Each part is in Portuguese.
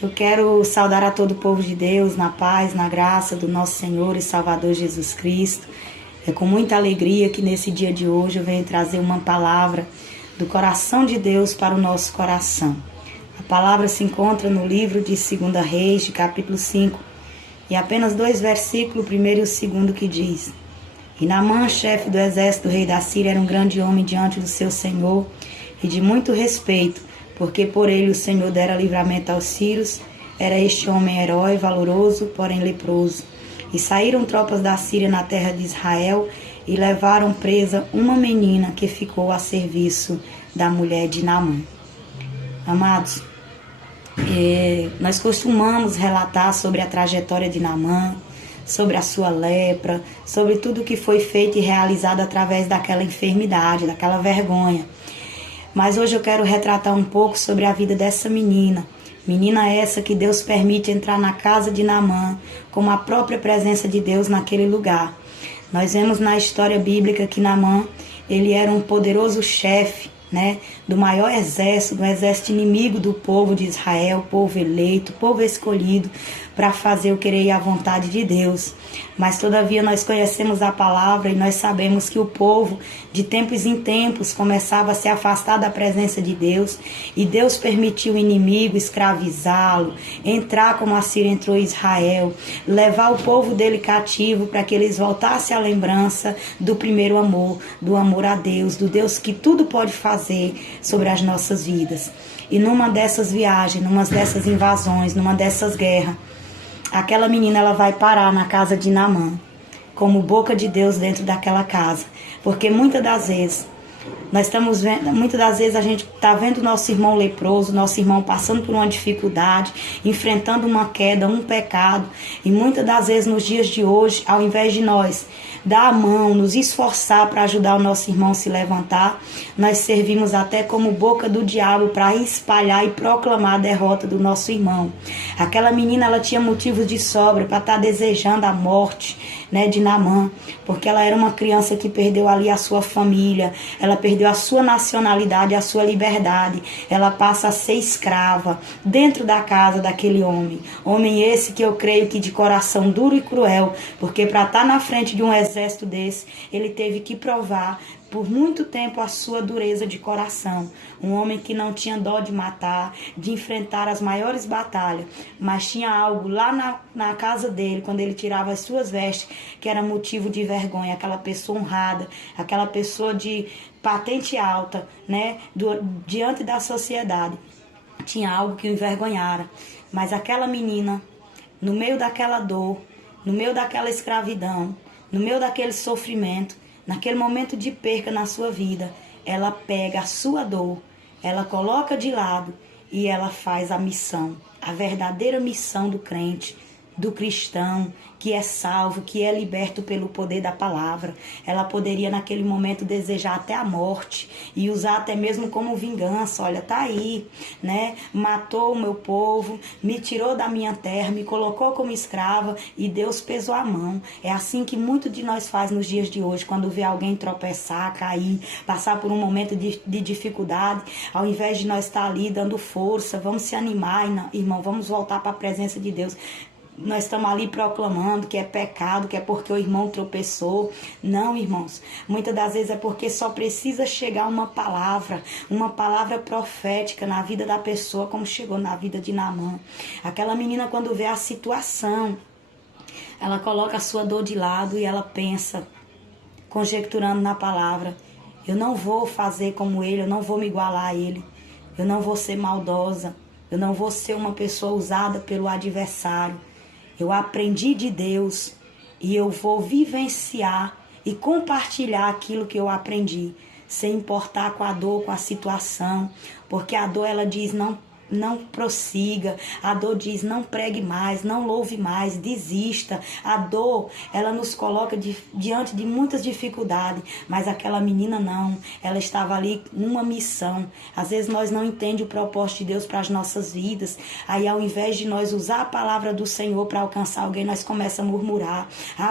Eu quero saudar a todo o povo de Deus, na paz, na graça do nosso Senhor e Salvador Jesus Cristo. É com muita alegria que nesse dia de hoje eu venho trazer uma palavra do coração de Deus para o nosso coração. A palavra se encontra no livro de 2 Reis, de capítulo 5, e apenas 2 versículos, o primeiro e o segundo, que diz: E Naamã, chefe do exército do rei da Síria, era um grande homem diante do seu senhor e de muito respeito, porque por ele o Senhor dera livramento aos sírios. Era este homem herói, valoroso, porém leproso. E saíram tropas da Síria na terra de Israel e levaram presa uma menina que ficou a serviço da mulher de Naamã. Amados, nós costumamos relatar sobre a trajetória de Naamã, sobre a sua lepra, sobre tudo que foi feito e realizado através daquela enfermidade, daquela vergonha. Mas hoje eu quero retratar um pouco sobre a vida dessa menina. Menina essa que Deus permite entrar na casa de Naamã, como a própria presença de Deus naquele lugar. Nós vemos na história bíblica que Naamã, ele era um poderoso chefe, do maior exército, do exército inimigo do povo de Israel, povo eleito, povo escolhido, para fazer o querer e a vontade de Deus. Mas todavia nós conhecemos a palavra e nós sabemos que o povo, de tempos em tempos, começava a se afastar da presença de Deus, e Deus permitiu o inimigo escravizá-lo, entrar como a Síria entrou em Israel, levar o povo dele cativo para que eles voltassem à lembrança do primeiro amor, do amor a Deus, do Deus que tudo pode fazer sobre as nossas vidas. E numa dessas viagens, numa dessas invasões, numa dessas guerras, aquela menina, ela vai parar na casa de Naamã, como boca de Deus dentro daquela casa. Porque muitas das vezes a gente está vendo nosso irmão leproso, nosso irmão passando por uma dificuldade, enfrentando uma queda, um pecado. E muitas das vezes nos dias de hoje, ao invés de nós dar a mão, nos esforçar para ajudar o nosso irmão a se levantar, nós servimos até como boca do diabo para espalhar e proclamar a derrota do nosso irmão. Aquela menina, ela tinha motivos de sobra para estar desejando a morte, de Naamã, porque ela era uma criança que perdeu ali a sua família, ela perdeu a sua nacionalidade, a sua liberdade, ela passa a ser escrava dentro da casa daquele homem esse que eu creio que de coração duro e cruel, porque para estar na frente de um exército desse, ele teve que provar por muito tempo a sua dureza de coração. Um homem que não tinha dó de matar, de enfrentar as maiores batalhas, mas tinha algo lá na casa dele, quando ele tirava as suas vestes, que era motivo de vergonha. Aquela pessoa honrada, aquela pessoa de patente alta, diante da sociedade, tinha algo que o envergonhara. Mas aquela menina, no meio daquela dor, no meio daquela escravidão, no meio daquele sofrimento, naquele momento de perca na sua vida, ela pega a sua dor, ela coloca de lado e ela faz a missão, a verdadeira missão do crente, do cristão, que é salvo, que é liberto pelo poder da palavra. Ela poderia naquele momento desejar até a morte e usar até mesmo como vingança. Olha, tá aí, matou o meu povo, me tirou da minha terra, me colocou como escrava e Deus pesou a mão. É assim que muito de nós faz nos dias de hoje, quando vê alguém tropeçar, cair, passar por um momento de dificuldade, ao invés de nós estar ali dando força, vamos se animar, irmão, vamos voltar para a presença de Deus. Nós estamos ali proclamando que é pecado, que é porque o irmão tropeçou. Não, irmãos. Muitas das vezes é porque só precisa chegar uma palavra profética na vida da pessoa, como chegou na vida de Naamã. Aquela menina, quando vê a situação, ela coloca a sua dor de lado e ela pensa, conjecturando na palavra: eu não vou fazer como ele, eu não vou me igualar a ele, eu não vou ser maldosa, eu não vou ser uma pessoa usada pelo adversário. Eu aprendi de Deus e eu vou vivenciar e compartilhar aquilo que eu aprendi, sem importar com a dor, com a situação, porque a dor, ela diz não prossiga, a dor diz não pregue mais, não louve mais, desista. A dor, ela nos coloca diante de muitas dificuldades, mas aquela menina não, ela estava ali numa missão. Às vezes nós não entendemos o propósito de Deus para as nossas vidas, aí ao invés de nós usar a palavra do Senhor para alcançar alguém, nós começamos a murmurar: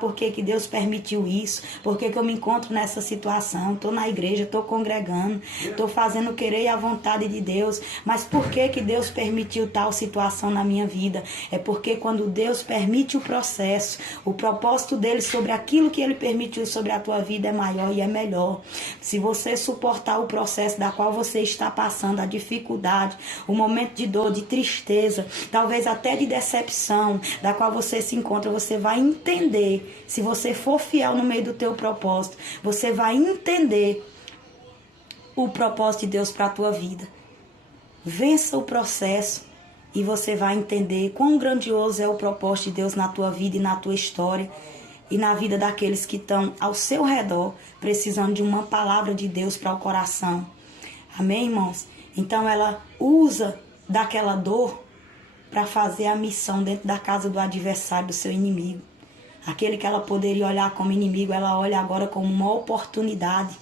por que Deus permitiu isso? Por que eu me encontro nessa situação? Estou na igreja, estou congregando, estou fazendo o querer e a vontade de Deus, mas por que que Deus permitiu tal situação na minha vida? É porque quando Deus permite o processo, o propósito dele sobre aquilo que ele permitiu sobre a tua vida é maior e é melhor. Se você suportar o processo da qual você está passando, a dificuldade, o momento de dor, de tristeza, talvez até de decepção, da qual você se encontra, você vai entender. Se você for fiel no meio do teu propósito, você vai entender o propósito de Deus para a tua vida. Vença o processo e você vai entender quão grandioso é o propósito de Deus na tua vida e na tua história e na vida daqueles que estão ao seu redor, precisando de uma palavra de Deus para o coração. Amém, irmãos? Então ela usa daquela dor para fazer a missão dentro da casa do adversário, do seu inimigo. Aquele que ela poderia olhar como inimigo, ela olha agora como uma oportunidade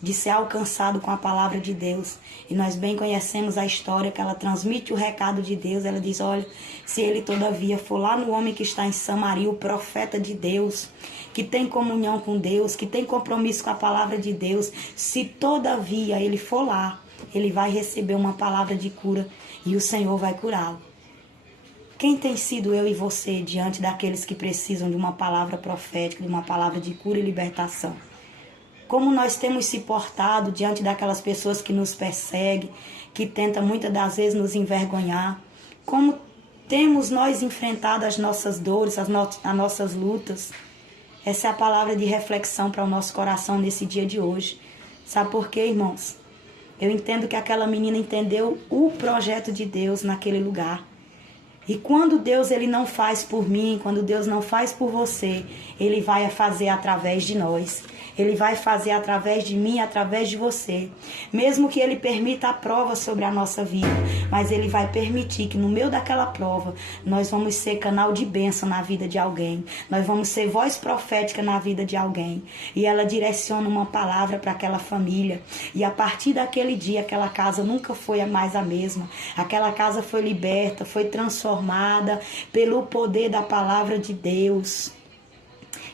de ser alcançado com a palavra de Deus. E nós bem conhecemos a história que ela transmite o recado de Deus. Ela diz, olha, se ele todavia for lá no homem que está em Samaria, o profeta de Deus, que tem comunhão com Deus, que tem compromisso com a palavra de Deus, se todavia ele for lá, ele vai receber uma palavra de cura e o Senhor vai curá-lo. Quem tem sido eu e você diante daqueles que precisam de uma palavra profética, de uma palavra de cura e libertação? Como nós temos se portado diante daquelas pessoas que nos perseguem, que tentam muitas das vezes nos envergonhar? Como temos nós enfrentado as nossas dores, as nossas lutas? Essa é a palavra de reflexão para o nosso coração nesse dia de hoje. Sabe por quê, irmãos? Eu entendo que aquela menina entendeu o projeto de Deus naquele lugar. E quando Deus ele não faz por mim, quando Deus não faz por você, ele vai fazer através de nós. Ele vai fazer através de mim, através de você. Mesmo que ele permita a prova sobre a nossa vida, mas ele vai permitir que no meio daquela prova, nós vamos ser canal de bênção na vida de alguém. Nós vamos ser voz profética na vida de alguém. E ela direciona uma palavra para aquela família. E a partir daquele dia, aquela casa nunca foi mais a mesma. Aquela casa foi liberta, foi transformada pelo poder da palavra de Deus.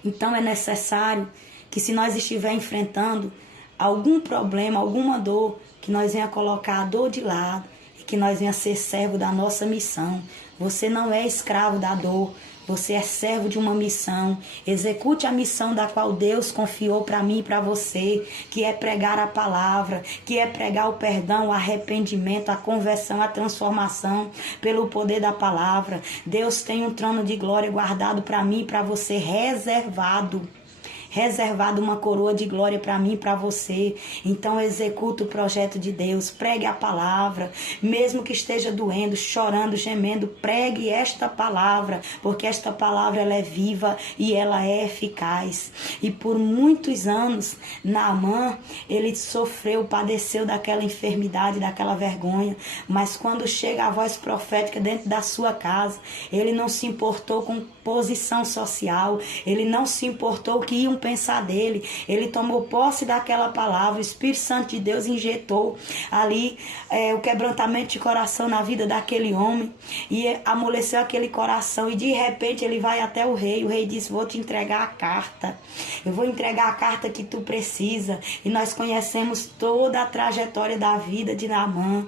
Então é necessário que se nós estiver enfrentando algum problema, alguma dor, que nós venha colocar a dor de lado e que nós venha ser servo da nossa missão. Você não é escravo da dor, você é servo de uma missão. Execute a missão da qual Deus confiou para mim e para você, que é pregar a palavra, que é pregar o perdão, o arrependimento, a conversão, a transformação pelo poder da palavra. Deus tem um trono de glória guardado para mim e para você, reservado uma coroa de glória para mim e para você. Então executa o projeto de Deus, pregue a palavra, mesmo que esteja doendo, chorando, gemendo, pregue esta palavra, porque esta palavra ela é viva e ela é eficaz. E por muitos anos, Naamã, ele sofreu, padeceu daquela enfermidade, daquela vergonha, mas quando chega a voz profética dentro da sua casa, ele não se importou com posição social, ele não se importou que iam pensar dele, ele tomou posse daquela palavra, o Espírito Santo de Deus injetou ali o quebrantamento de coração na vida daquele homem e amoleceu aquele coração e de repente ele vai até o rei diz, vou te entregar a carta, eu vou entregar a carta que tu precisa. E nós conhecemos toda a trajetória da vida de Naamã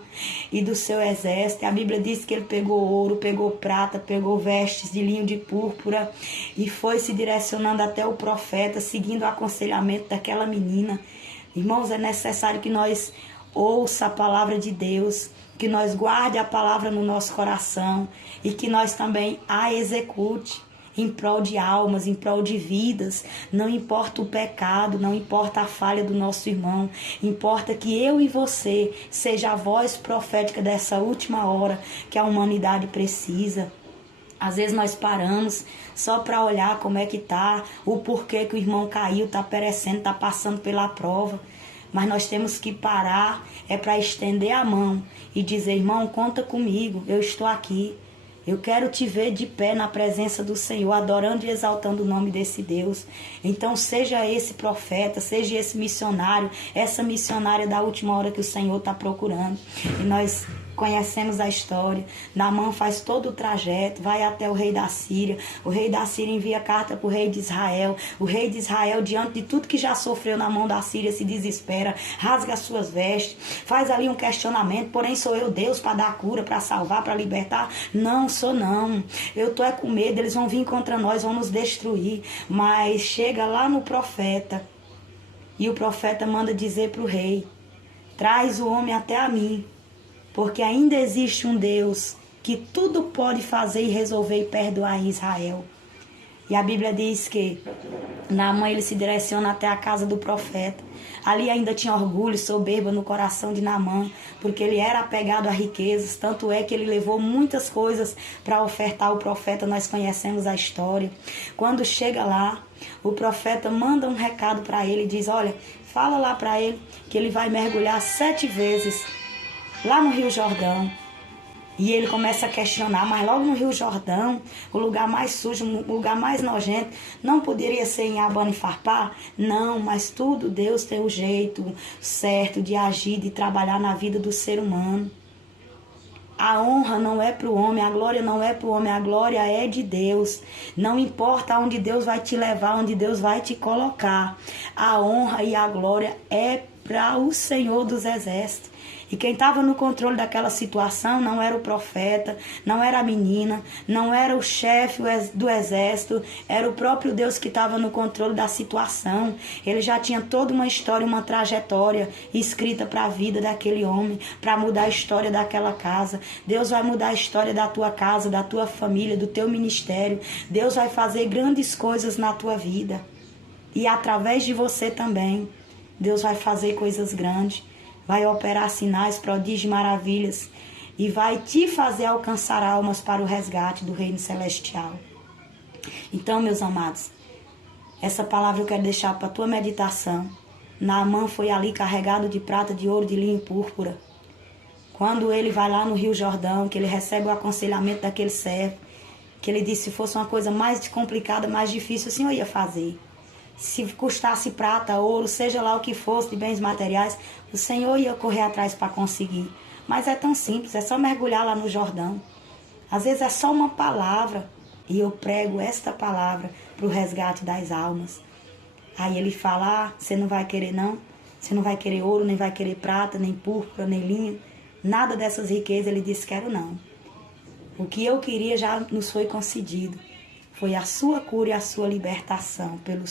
e do seu exército. A Bíblia diz que ele pegou ouro, pegou prata, pegou vestes de linho de púrpura e foi se direcionando até o profeta, seguindo o aconselhamento daquela menina. Irmãos, é necessário que nós ouça a palavra de Deus, que nós guarde a palavra no nosso coração e que nós também a execute em prol de almas, em prol de vidas. Não importa o pecado, não importa a falha do nosso irmão, importa que eu e você seja a voz profética dessa última hora que a humanidade precisa. Às vezes nós paramos só para olhar como é que tá, o porquê que o irmão caiu, tá perecendo, tá passando pela prova. Mas nós temos que parar, é para estender a mão e dizer, irmão, conta comigo, eu estou aqui. Eu quero te ver de pé na presença do Senhor, adorando e exaltando o nome desse Deus. Então seja esse profeta, seja esse missionário, essa missionária da última hora que o Senhor está procurando. E nós Conhecemos a história. Naamã faz todo o trajeto, vai até o rei da Síria. O rei da Síria envia carta para o rei de Israel. O rei de Israel, diante de tudo que já sofreu na mão da Síria, se desespera, rasga as suas vestes, faz ali um questionamento. Porém, sou eu Deus para dar cura, para salvar, para libertar? Não, sou não. Eu tô com medo, eles vão vir contra nós, vão nos destruir. Mas chega lá no profeta, e o profeta manda dizer para o rei: traz o homem até a mim, porque ainda existe um Deus que tudo pode fazer e resolver e perdoar em Israel. E a Bíblia diz que Naamã, ele se direciona até a casa do profeta. Ali ainda tinha orgulho e soberba no coração de Naamã, porque ele era apegado a riquezas. Tanto é que ele levou muitas coisas para ofertar ao profeta. Nós conhecemos a história. Quando chega lá, o profeta manda um recado para ele e diz: olha, fala lá para ele que ele vai mergulhar 7 vezes lá no Rio Jordão. E ele começa a questionar: mas logo no Rio Jordão, o lugar mais sujo, o lugar mais nojento, não poderia ser em Abana e Farpá? Não, mas tudo Deus tem o jeito certo de agir, de trabalhar na vida do ser humano. A honra não é para o homem, a glória não é para o homem, a glória é de Deus. Não importa onde Deus vai te levar, onde Deus vai te colocar. A honra e a glória é para o Senhor dos Exércitos. E quem estava no controle daquela situação não era o profeta, não era a menina, não era o chefe do exército, era o próprio Deus que estava no controle da situação. Ele já tinha toda uma história, uma trajetória escrita para a vida daquele homem, para mudar a história daquela casa. Deus vai mudar a história da tua casa, da tua família, do teu ministério. Deus vai fazer grandes coisas na tua vida. E através de você também, Deus vai fazer coisas grandes. Vai operar sinais, prodígios e maravilhas. E vai te fazer alcançar almas para o resgate do reino celestial. Então, meus amados, essa palavra eu quero deixar para a tua meditação. Naamã foi ali carregado de prata, de ouro, de linho e púrpura. Quando ele vai lá no Rio Jordão, que ele recebe o aconselhamento daquele servo, que ele disse: se fosse uma coisa mais complicada, mais difícil, o Senhor ia fazer. Se custasse prata, ouro, seja lá o que fosse de bens materiais, o Senhor ia correr atrás para conseguir. Mas é tão simples, é só mergulhar lá no Jordão. Às vezes é só uma palavra, e eu prego esta palavra para o resgate das almas. Aí ele fala: você não vai querer não? Você não vai querer ouro, nem vai querer prata, nem púrpura, nem linho? Nada dessas riquezas. Ele disse: quero não. O que eu queria já nos foi concedido. Foi a sua cura e a sua libertação, pelo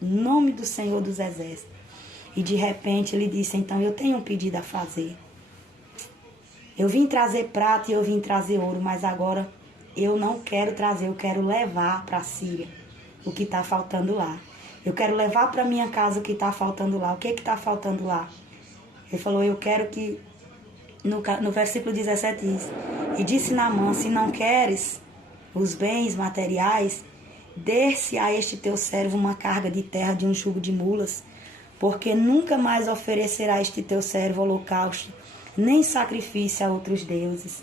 nome do Senhor dos Exércitos. E de repente ele disse: então eu tenho um pedido a fazer. Eu vim trazer prata e eu vim trazer ouro, mas agora eu não quero trazer, eu quero levar para a Síria o que está faltando lá. Eu quero levar para minha casa o que está faltando lá. O que está faltando lá? Ele falou: eu quero que, no versículo 17 diz: e disse Naamã: se não queres os bens materiais, dê-se a este teu servo uma carga de terra de um jugo de mulas, porque nunca mais oferecerá este teu servo holocausto, nem sacrifício a outros deuses.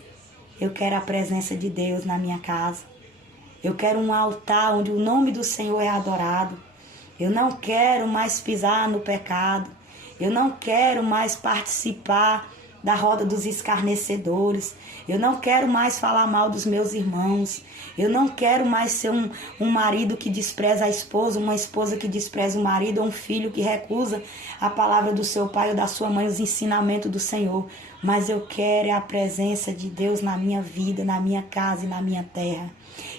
Eu quero a presença de Deus na minha casa. Eu quero um altar onde o nome do Senhor é adorado. Eu não quero mais pisar no pecado. Eu não quero mais participar da roda dos escarnecedores. Eu não quero mais falar mal dos meus irmãos. Eu não quero mais ser um marido que despreza a esposa, uma esposa que despreza o marido, ou um filho que recusa a palavra do seu pai ou da sua mãe, os ensinamentos do Senhor. Mas eu quero a presença de Deus na minha vida, na minha casa e na minha terra.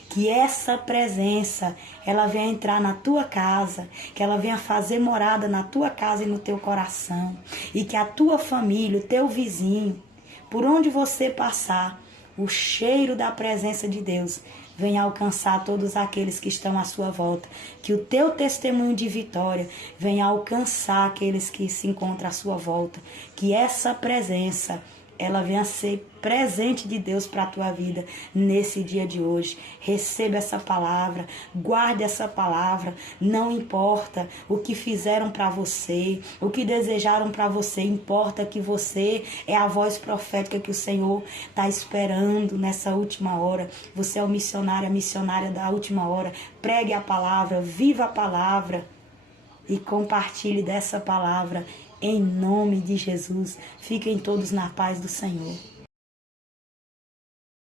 Que essa presença, ela venha entrar na tua casa, que ela venha fazer morada na tua casa e no teu coração. E que a tua família, o teu vizinho, por onde você passar, o cheiro da presença de Deus venha alcançar todos aqueles que estão à sua volta. Que o teu testemunho de vitória venha alcançar aqueles que se encontram à sua volta. Que essa presença, ela venha ser presente de Deus para a tua vida nesse dia de hoje. Receba essa palavra, guarde essa palavra. Não importa o que fizeram para você, o que desejaram para você, importa que você é a voz profética que o Senhor está esperando nessa última hora. Você é o missionário, a missionária da última hora. Pregue a palavra, viva a palavra e compartilhe dessa palavra. Em nome de Jesus, fiquem todos na paz do Senhor.